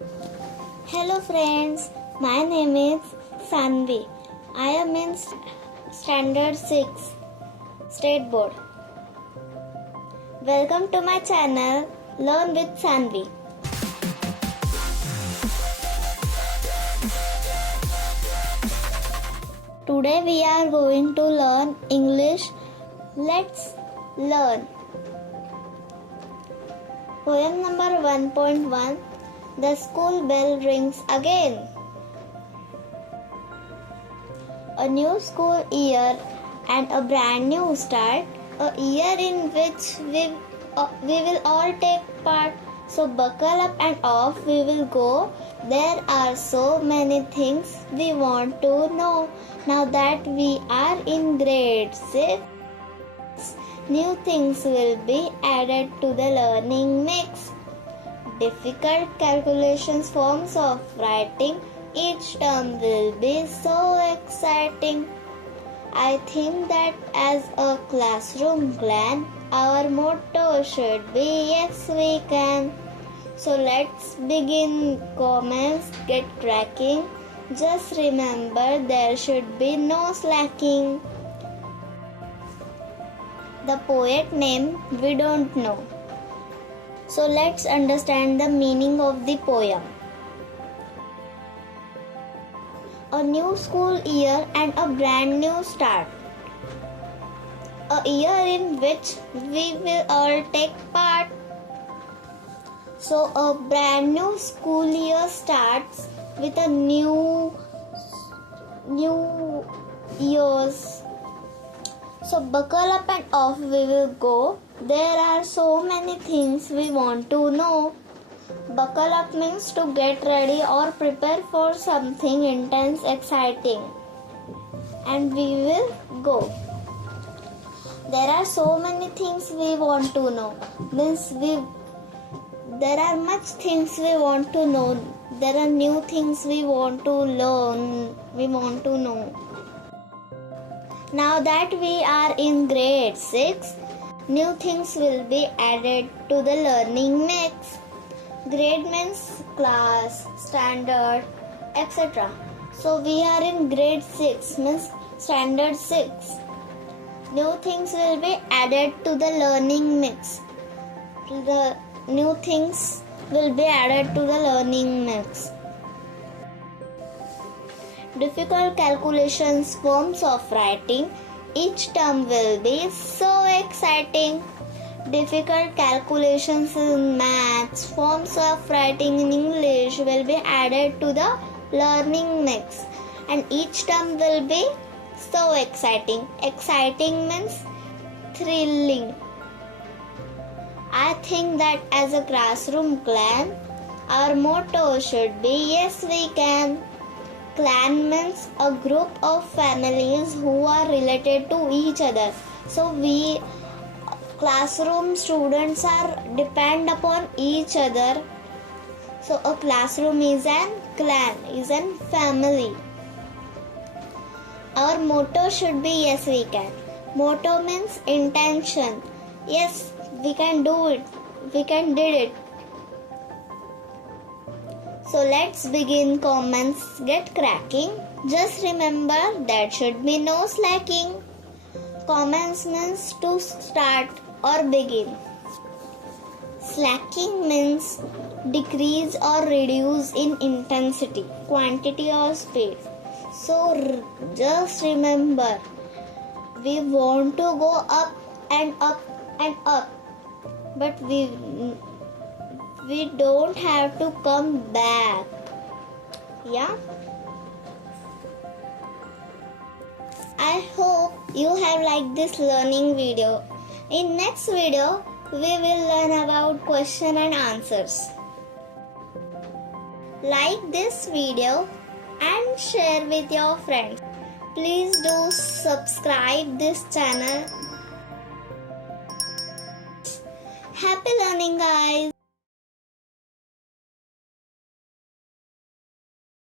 Hello friends, my name is Sanvi. I am in Standard 6 State Board. Welcome to my channel Learn with Sanvi. Today we are going to learn English. Let's learn. Poem number 1.1. The school bell rings again. A new school year and a brand new start. A year in which we will all take part. So buckle up and off we will go. There are so many things we want to know. Now that we are in grade 6, new things will be added to the learning mix. Difficult calculations, forms of writing, each term will be so exciting. I think that as a classroom clan, our motto should be yes we can. So let's begin. Comments get cracking. Just remember there should be no slacking. The poet name we don't know. So let's understand the meaning of the poem. A new school year and a brand new start. A year in which we will all take part. So a brand new school year starts with a new years. So buckle up and off we will go. There are so many things we want to know. Buckle up means to get ready or prepare for something intense, exciting. And we will go. There are so many things we want to know. There are much things we want to know. There are new things we want to learn. We want to know. Now that we are in grade 6, new things will be added to the learning mix. Grade means class, standard, etc. So we are in grade 6 means standard 6. New things will be added to the learning mix. The new things will be added to the learning mix. Difficult calculations, forms of writing, each term will be so exciting. Difficult calculations in maths, forms of writing in English will be added to the learning mix. And each term will be so exciting. Exciting means thrilling. I think that as a classroom clan, our motto should be yes we can. Clan means a group of families who are related to each other. So we classroom students are depend upon each other. So a classroom is an clan, is an family. Our motto should be yes we can. Motto means intention. Yes, we can do it. We can did it. So let's begin. Comments get cracking. Just remember there should be no slacking. Comments means to start or begin. Slacking means decrease or reduce in intensity, quantity or speed. So just remember we want to go up and up and up. But we don't have to come back. Yeah? I hope you have liked this learning video. In next video, we will learn about question and answers. Like this video and share with your friends. Please do subscribe this channel. Happy learning, guys!